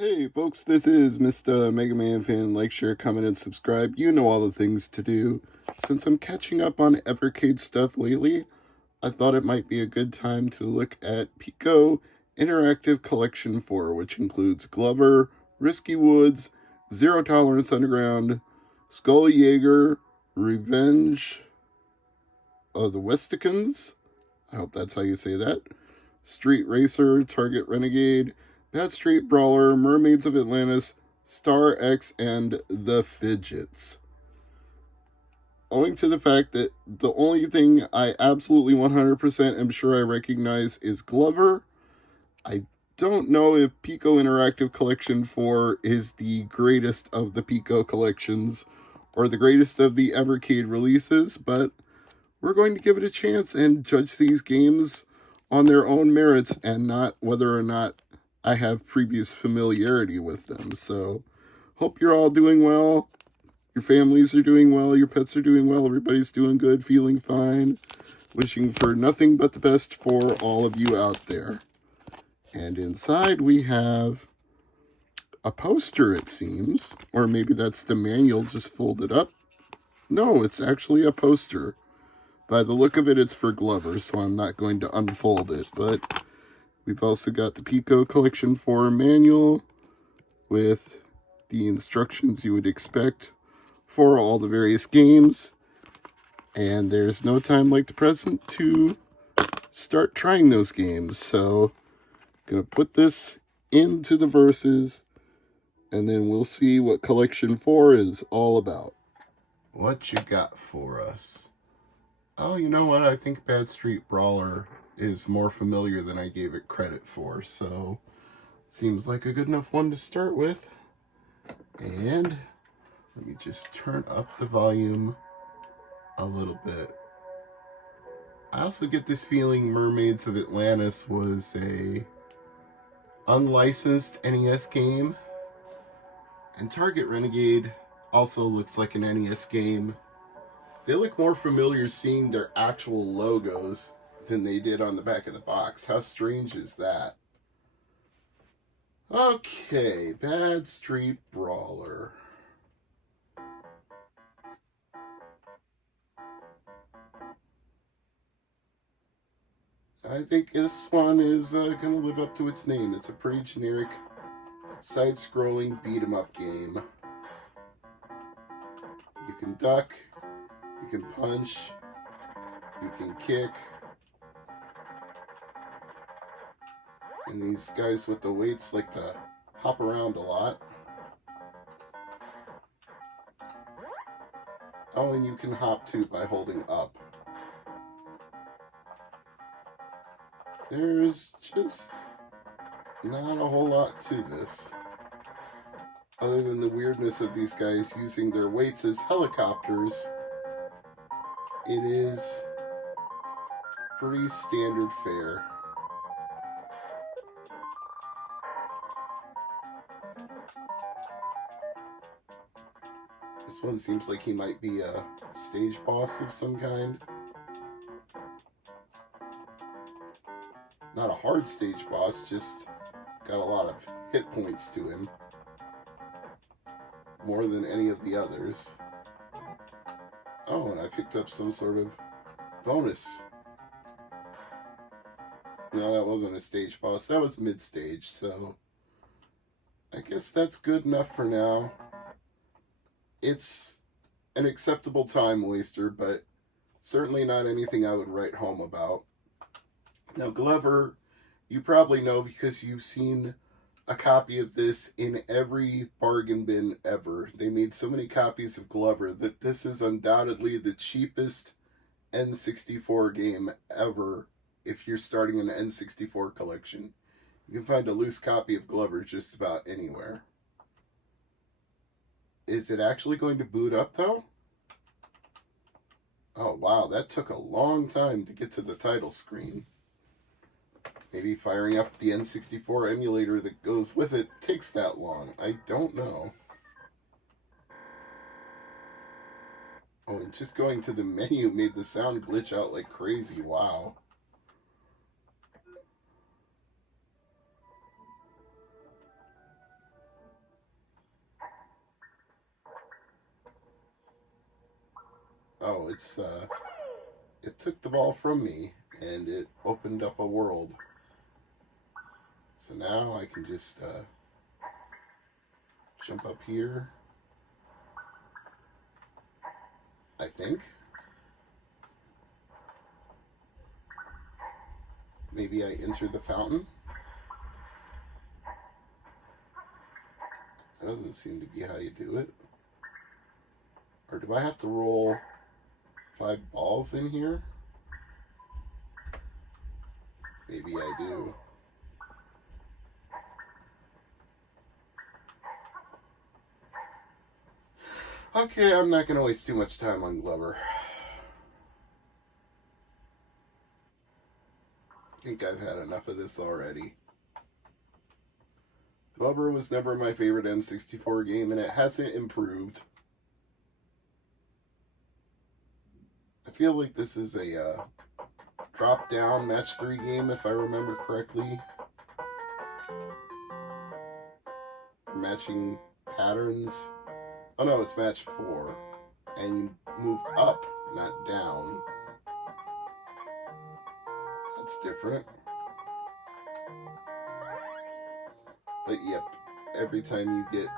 Hey folks, this is Mr. MegaManFan. Like, share, comment, and subscribe. You know all the things to do. Since I'm catching up on Evercade stuff lately, I thought it might be a good time to look at Piko Interactive Collection 4, which includes Glover, Risky Woods, Zero Tolerance Underground, Skull Jaeger, Revenge of the Westicans. I hope that's how you say that. Street Racer, Target Renegade, Bad Street Brawler, Mermaids of Atlantis, Star X, and The Fidgets. Owing to the fact that the only thing I absolutely 100% am sure I recognize is Glover, I don't know if Piko Interactive Collection 4 is the greatest of the Piko collections or the greatest of the Evercade releases, but we're going to give it a chance and judge these games on their own merits and not whether or not I have previous familiarity with them. So, hope you're all doing well. Your families are doing well. Your pets are doing well. Everybody's doing good, feeling fine. Wishing for nothing but the best for all of you out there. And inside we have a poster, it seems. Or maybe that's the manual just folded up. No, it's actually a poster. By the look of it, it's for Glover, so I'm not going to unfold it. But we've also got the Piko Collection 4 manual with the instructions you would expect for all the various games. And there's no time like the present to start trying those games. So I'm going to put this into the verses, and then we'll see what Collection 4 is all about. What you got for us? Oh, you know what? I think Bad Street Brawler is more familiar than I gave it credit for, so seems like a good enough one to start with. And let me just turn up the volume a little bit. I also get this feeling Mermaids of Atlantis was a unlicensed NES game, and Target Renegade also looks like an NES game. They look more familiar seeing their actual logos than they did on the back of the box. How strange is that? Okay, Bad Street Brawler. I think this one is going to live up to its name. It's a pretty generic side-scrolling beat-em-up game. You can duck, you can punch, you can kick. And these guys with the weights like to hop around a lot. Oh, and you can hop too by holding up. There's just not a whole lot to this, other than the weirdness of these guys using their weights as helicopters. It is pretty standard fare. This one seems like he might be a stage boss of some kind. Not a hard stage boss, just got a lot of hit points to him. More than any of the others. Oh, and I picked up some sort of bonus. No, that wasn't a stage boss. That was mid-stage, so I guess that's good enough for now. It's an acceptable time waster, but certainly not anything I would write home about. Now, Glover, you probably know because you've seen a copy of this in every bargain bin ever. They made so many copies of Glover that this is undoubtedly the cheapest N64 game ever if you're starting an N64 collection. You can find a loose copy of Glover just about anywhere. Is it actually going to boot up, though? Oh, wow, that took a long time to get to the title screen. Maybe firing up the N64 emulator that goes with it takes that long. I don't know. Oh, and just going to the menu made the sound glitch out like crazy. Wow. Oh, it took the ball from me, and it opened up a world. So now I can just jump up here, I think. Maybe I enter the fountain. That doesn't seem to be how you do it. Or do I have to roll 5 balls in here? Maybe I do. Okay, I'm not going to waste too much time on Glover. I think I've had enough of this already. Glover was never my favorite N64 game, and it hasn't improved. I feel like this is a drop-down match 3 game, if I remember correctly. Matching patterns. Oh no, it's match 4. And you move up, not down. That's different. But yep, every time you get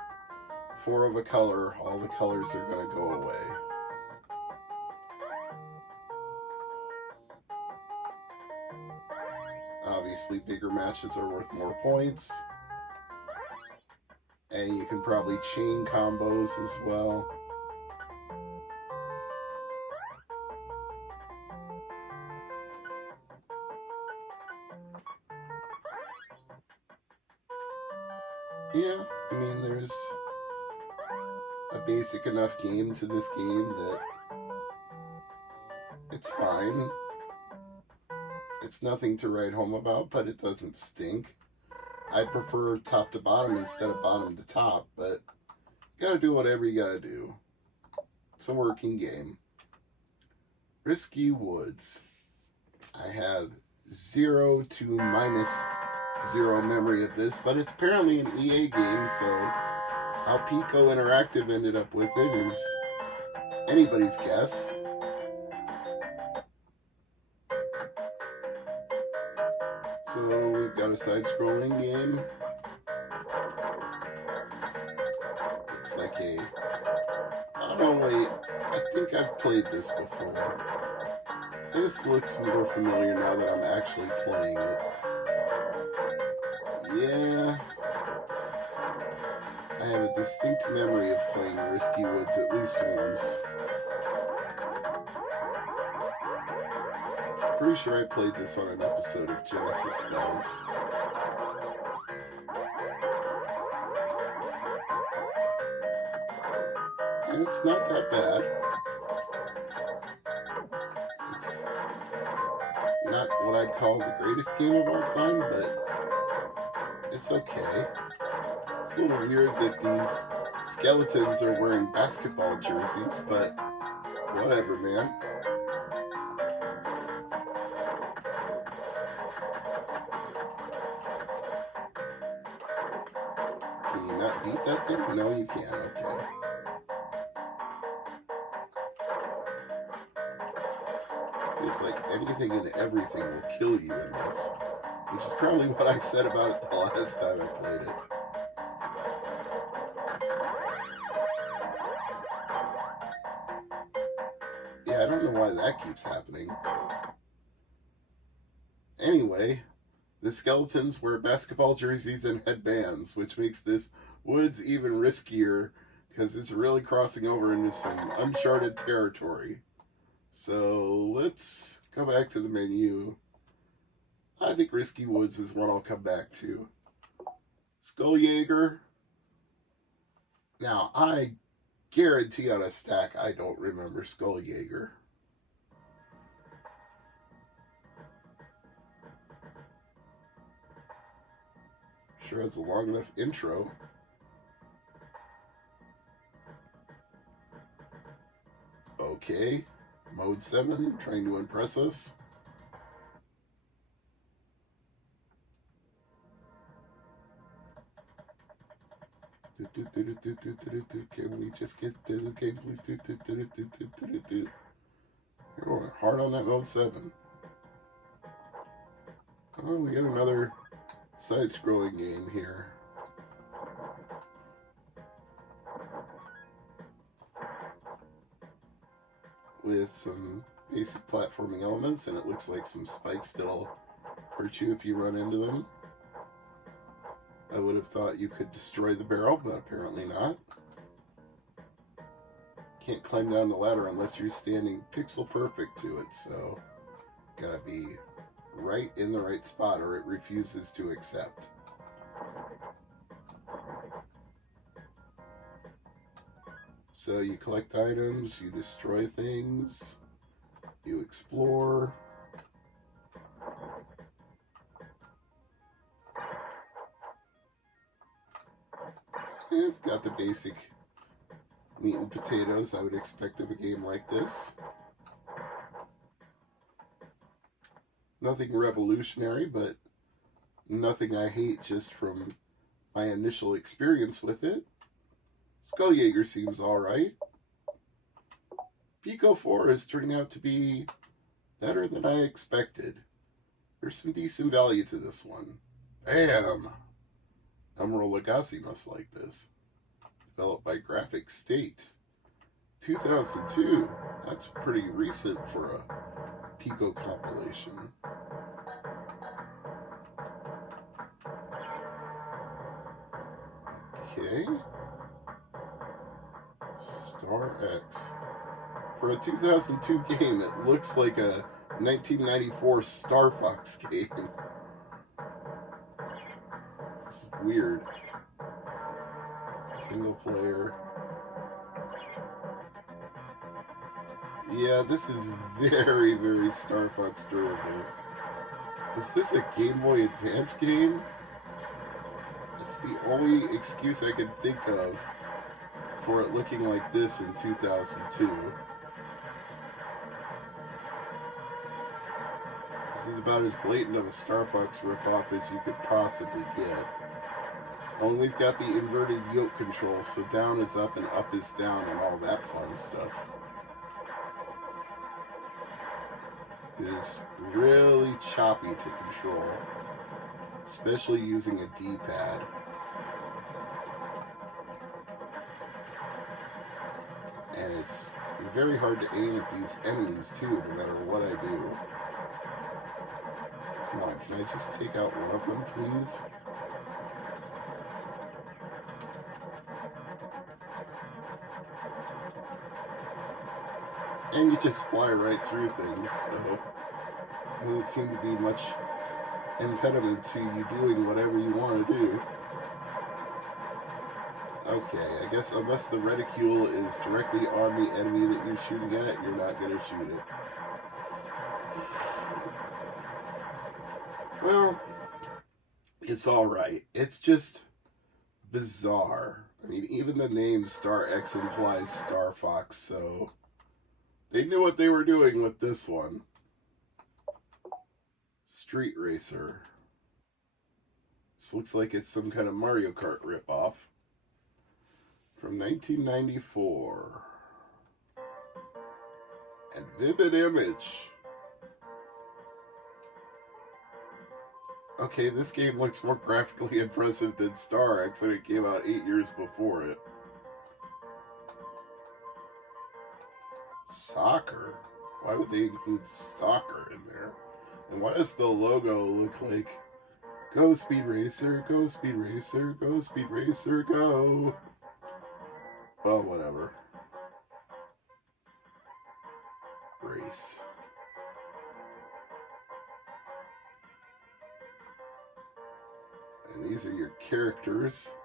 4 of a color, all the colors are going to go away. Obviously, bigger matches are worth more points. And you can probably chain combos as well. Yeah, I mean, there's a basic enough game to this game that it's fine. It's nothing to write home about, but it doesn't stink. I prefer top to bottom instead of bottom to top, but you gotta do whatever you gotta do. It's a working game. Risky Woods. I have 0 to -0 memory of this, but it's apparently an EA game, so how Piko Interactive ended up with it is anybody's guess. So we've got a side-scrolling game. Looks like oh no, wait. I think I've played this before. This looks more familiar now that I'm actually playing it. Yeah. I have a distinct memory of playing Risky Woods at least once. Pretty sure I played this on an episode of Genesis Does. And it's not that bad. It's not what I'd call the greatest game of all time, but it's okay. It's a little weird that these skeletons are wearing basketball jerseys, but whatever, man. Can you not beat that thing? No, you can't. Okay. It's like anything and everything will kill you in this, which is probably what I said about it the last time I played it. Yeah, I don't know why that keeps happening. Anyway, the skeletons wear basketball jerseys and headbands, which makes this Woods even riskier because it's really crossing over into some uncharted territory. So let's go back to the menu. I think Risky Woods is one I'll come back to. Skulljaeger. Now, I guarantee on a stack I don't remember Skulljaeger. Sure has a long enough intro. Okay. Mode 7, trying to impress us. Can we just get to the game, please? You're going hard on that mode 7. Oh, we got another side-scrolling game here. With some basic platforming elements, and it looks like some spikes that'll hurt you if you run into them. I would have thought you could destroy the barrel, but apparently not. Can't climb down the ladder unless you're standing pixel perfect to it, so gotta be right in the right spot or it refuses to accept. So you collect items, you destroy things, you explore. It's got the basic meat and potatoes I would expect of a game like this. Nothing revolutionary, but nothing I hate just from my initial experience with it. Skulljaeger seems alright. Piko 4 is turning out to be better than I expected. There's some decent value to this one. Bam! Emerald Lagasse must like this. Developed by Graphic State. 2002. That's pretty recent for a Piko compilation. Okay. Star X. For a 2002 game, it looks like a 1994 Star Fox game. It's weird. Single player. Yeah, this is very, very Star Fox derivative. Is this a Game Boy Advance game? It's the only excuse I could think of for it looking like this in 2002. This is about as blatant of a Star Fox ripoff as you could possibly get. Only we've got the inverted yoke control, so down is up and up is down and all that fun stuff. It is really choppy to control, especially using a D-pad. And it's very hard to aim at these enemies too, no matter what I do. Come on, can I just take out one of them, please? And you just fly right through things, so it doesn't seem to be much impediment to you doing whatever you want to do. Okay, I guess unless the reticule is directly on the enemy that you're shooting at, you're not going to shoot it. Well, it's alright. It's just bizarre. I mean, even the name Star X implies Star Fox, so they knew what they were doing with this one. Street Racer. This looks like it's some kind of Mario Kart ripoff. From 1994. And Vivid Image. Okay, this game looks more graphically impressive than Star X, and it came out 8 years before it. Soccer? Why would they include soccer in there? And why does the logo look like Go Speed Racer, Go Speed Racer, Go Speed Racer, Go? Well, whatever. Race. And these are your characters.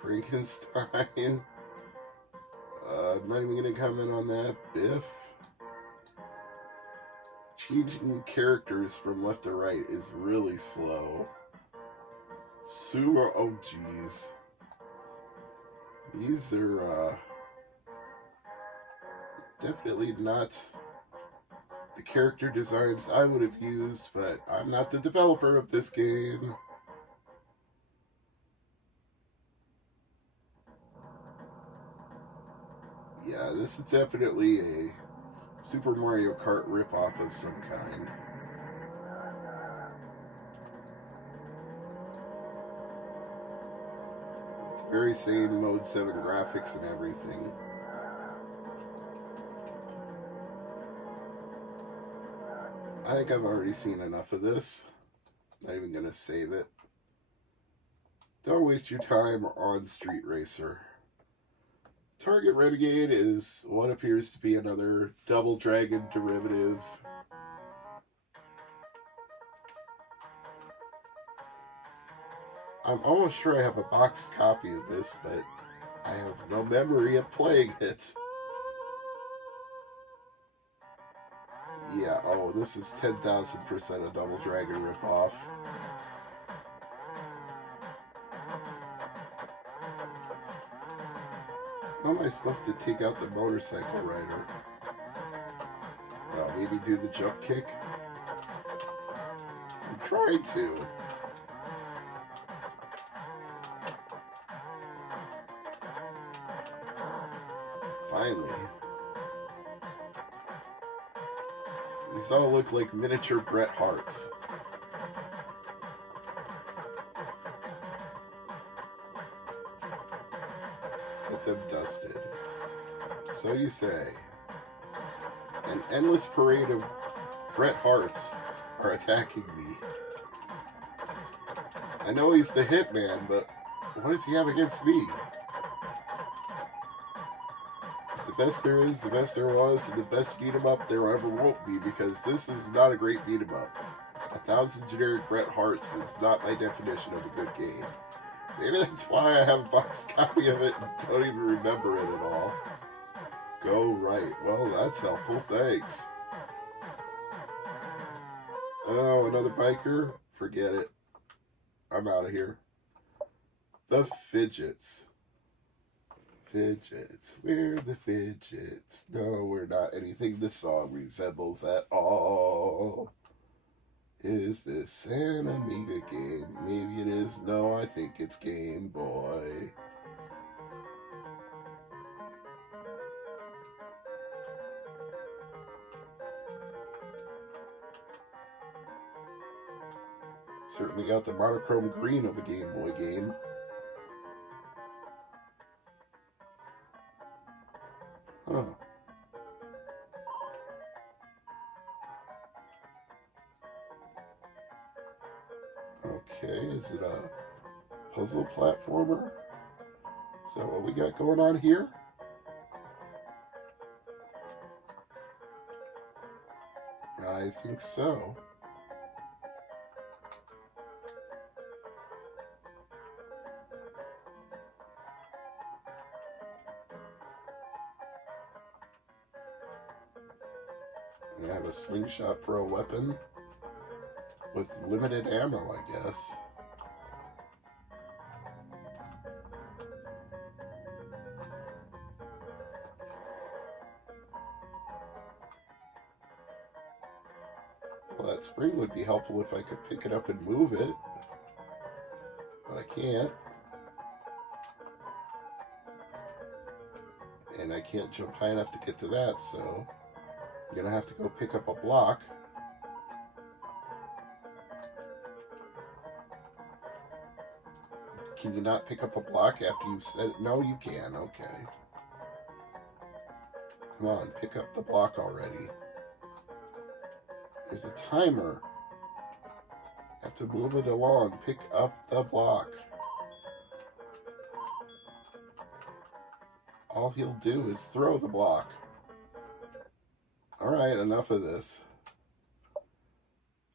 Frankenstein. I'm not even going to comment on that. Biff. Changing characters from left to right is really slow. Sumo, oh geez. These are definitely not the character designs I would have used, but I'm not the developer of this game. Yeah, this is definitely a Super Mario Kart ripoff of some kind. The very same Mode 7 graphics and everything. I think I've already seen enough of this. Not even gonna save it. Don't waste your time on Street Racer. Target Renegade is what appears to be another Double Dragon derivative. I'm almost sure I have a boxed copy of this, but I have no memory of playing it. Yeah, oh, this is 10,000% a Double Dragon ripoff. How am I supposed to take out the motorcycle rider? Maybe do the jump kick? I'm trying to. Finally. These all look like miniature Bret Harts. Get them dusted. So you say. An endless parade of Bret Harts are attacking me. I know he's the hitman, but what does he have against me? It's the best there is, the best there was, and the best beat-em-up there ever won't be, because this is not a great beat-em-up. 1,000 generic Bret Harts is not my definition of a good game. Maybe that's why I have a boxed copy of it and don't even remember it at all. Go right. Well, that's helpful. Thanks. Oh, another biker? Forget it. I'm out of here. The Fidgets. Fidgets. We're the Fidgets. No, we're not anything the song resembles at all. Is this an Amiga game? Maybe it is. No, I think it's Game Boy. Certainly got the monochrome green of a Game Boy game. Huh. Okay, is it a puzzle platformer? Is that what we got going on here? I think so. I have a slingshot for a weapon with limited ammo, I guess. Well, that spring would be helpful if I could pick it up and move it, but I can't. And I can't jump high enough to get to that, so I'm gonna have to go pick up a block. Can you not pick up a block after you've said it? No, you can. Okay. Come on, pick up the block already. There's a timer. I have to move it along. Pick up the block. All he'll do is throw the block. Alright, enough of this.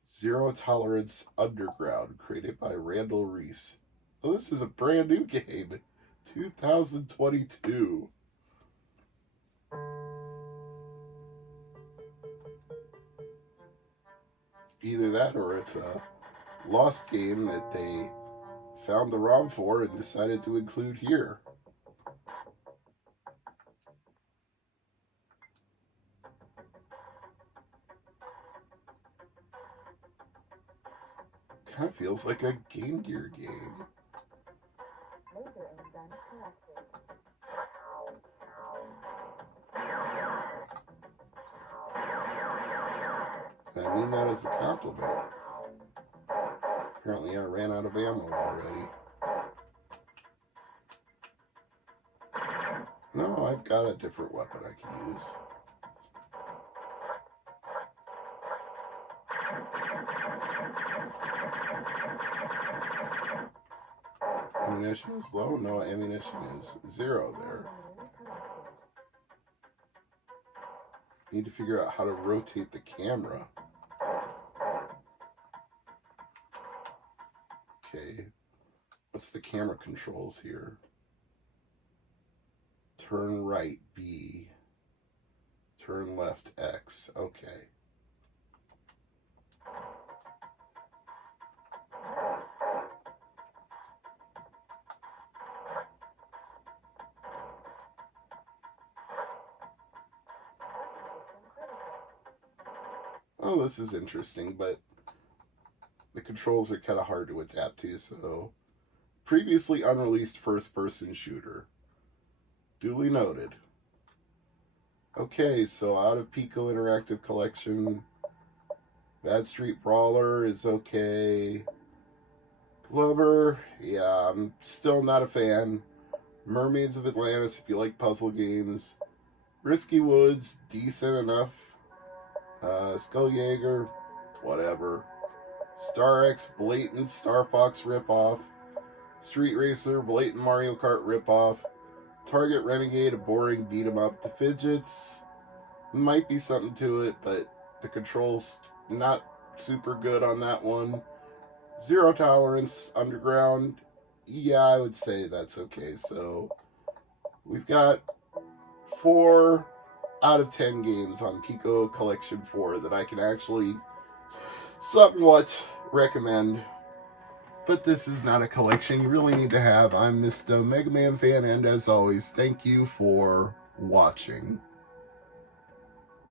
Zero Tolerance Underground, created by Randall Reese. Oh, this is a brand new game. 2022. Either that or it's a lost game that they found the ROM for and decided to include here. Kind of feels like a Game Gear game. And I mean that as a compliment. Apparently I ran out of ammo already. No, I've got a different weapon I can use. Ammunition is low? No, ammunition is 0 there. Need to figure out how to rotate the camera. Okay. What's the camera controls here? Turn right, B. Turn left, X. Okay. Oh, this is interesting, but the controls are kind of hard to adapt to, so... Previously unreleased first-person shooter. Duly noted. Okay, so out of Piko Interactive Collection, Bad Street Brawler is okay. Glover, yeah, I'm still not a fan. Mermaids of Atlantis, if you like puzzle games. Risky Woods, decent enough. Skulljaeger, whatever. Star X, blatant Star Fox ripoff. Street Racer, blatant Mario Kart ripoff. Target Renegade, a boring beat-em-up. The Fidgets, might be something to it, but the controls not super good on that one. Zero Tolerance, Underground, yeah, I would say that's okay. So we've got 4 out of 10 games on Piko Collection 4 that I can actually somewhat recommend. But this is not a collection you really need to have. I'm Mr. MegaManFan, and as always, thank you for watching.